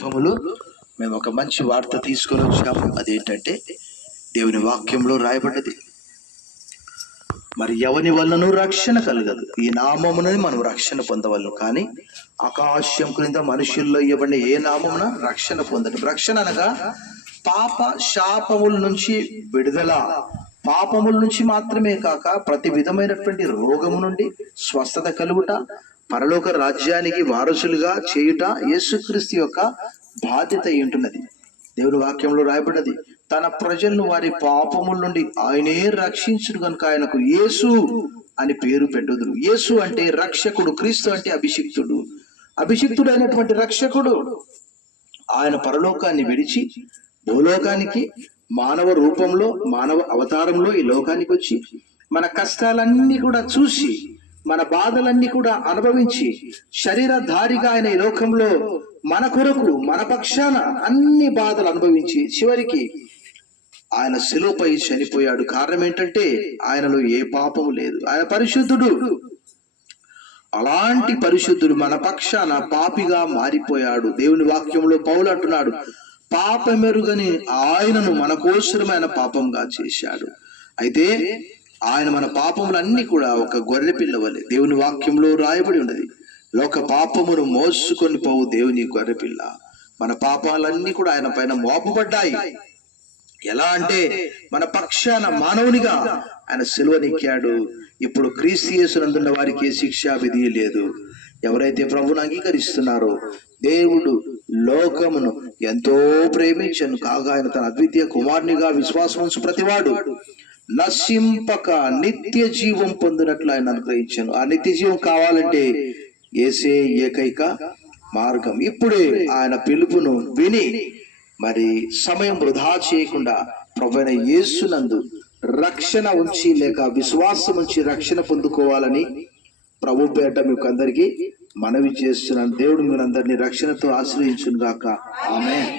సందర్భములో మేము ఒక మంచి వార్త తీసుకొని వచ్చాము. అదేంటంటే దేవుని వాక్యంలో రాయబడ్డది, మరి ఎవని వలనను రక్షణ కలగదు, ఈ నామమునని మనం రక్షణ పొందవలను, కానీ ఆకాశం క్రింద మనుషుల్లో ఇవ్వబడిన ఏ నామమున రక్షణ పొందదు. రక్షణ అనగా పాప శాపముల నుంచి విడుదల, పాపముల నుంచి మాత్రమే కాక ప్రతి విధమైనటువంటి రోగము నుండి స్వస్థత కలుగుట, పరలోక రాజ్యానికి వారసులుగా చేయుట యేసుక్రీస్తు యొక్క బాధ్యత ఉంటున్నది. దేవుని వాక్యంలో రాయబడ్డది, తన ప్రజలను వారి పాపముల నుండి ఆయనే రక్షించును కనుక ఆయనకు యేసు అని పేరు పెట్టుదురు. యేసు అంటే రక్షకుడు, క్రీస్తు అంటే అభిషిక్తుడు. అభిషిక్తుడు అయినటువంటి రక్షకుడు ఆయన పరలోకాన్ని విడిచి భూలోకానికి మానవ రూపంలో, మానవ అవతారంలో ఈ లోకానికి వచ్చి మన కష్టాలన్నీ కూడా చూసి, మన బాధలన్నీ కూడా అనుభవించి, శరీరధారిగా ఆయన ఈ లోకంలో మన కొరకు, మన పక్షాన అన్ని బాధలు అనుభవించి చివరికి ఆయన శిలువపై చనిపోయాడు. కారణం ఏంటంటే ఆయనలో ఏ పాపము లేదు, ఆయన పరిశుద్ధుడు. అలాంటి పరిశుద్ధుడు మన పక్షాన పాపిగా మారిపోయాడు. దేవుని వాక్యంలో పౌలు అంటున్నాడు, పాపమెరుగని ఆయనను మన కోసమైన పాపంగా చేశాడు. అయితే ఆయన మన పాపములన్నీ కూడా ఒక గొర్రె పిల్ల వలె దేవుని వాక్యంలో రాయబడి ఉన్నది. లోక పాపమును మోసుకొని పోవు దేవుని గొర్రె పిల్ల. మన పాపాలన్నీ కూడా ఆయన పైన మోపబడ్డాయి. ఎలా అంటే మన పక్షాన మానవునిగా ఆయన సిలువనెక్కాడు. ఇప్పుడు క్రీస్తు యేసునందున్న వారికి శిక్షా విధి లేదు. ఎవరైతే ప్రభువును అంగీకరిస్తున్నారో, దేవుడు లోకమును ఎంతో ప్రేమించను కాగా ఆయన తన అద్వితీయ కుమారునిగా విశ్వాసం ఉంచు ప్రతివాడు నశింపక నిత్య జీవం పొందినట్లు ఆయన అనుగ్రహించాను. ఆ నిత్య జీవం కావాలంటే యేసే ఏకైక మార్గం. ఇప్పుడే ఆయన పిలుపును విని మరి సమయం వృధా చేయకుండా ప్రభువైన యేసునందు రక్షణ ఉంచి, లేక విశ్వాసం ఉంచి రక్షణ పొందుకోవాలని ప్రభు పేట మీకు అందరికీ మనవి చేస్తున్నాను. దేవుడు మీరందరినీ రక్షణతో ఆశ్రయించును గాక. ఆమేన్.